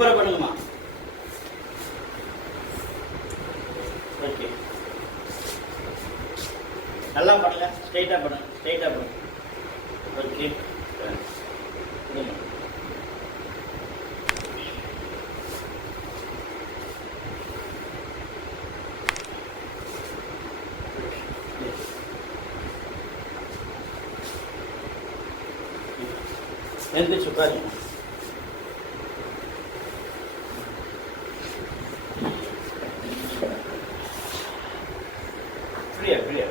சூப்பராக பண்ணுங்கம்மா. ஓகே, நல்லா பண்ணுங்க. ஸ்ட்ரைட்டாக பண்ணுங்க, ஸ்ட்ரைட்டாக பண்ணுங்க. ஓகே, கொடுங்க. எந்திரிச்சு உட்காருங்க. ஃப்ரீயா ஃப்ரீயா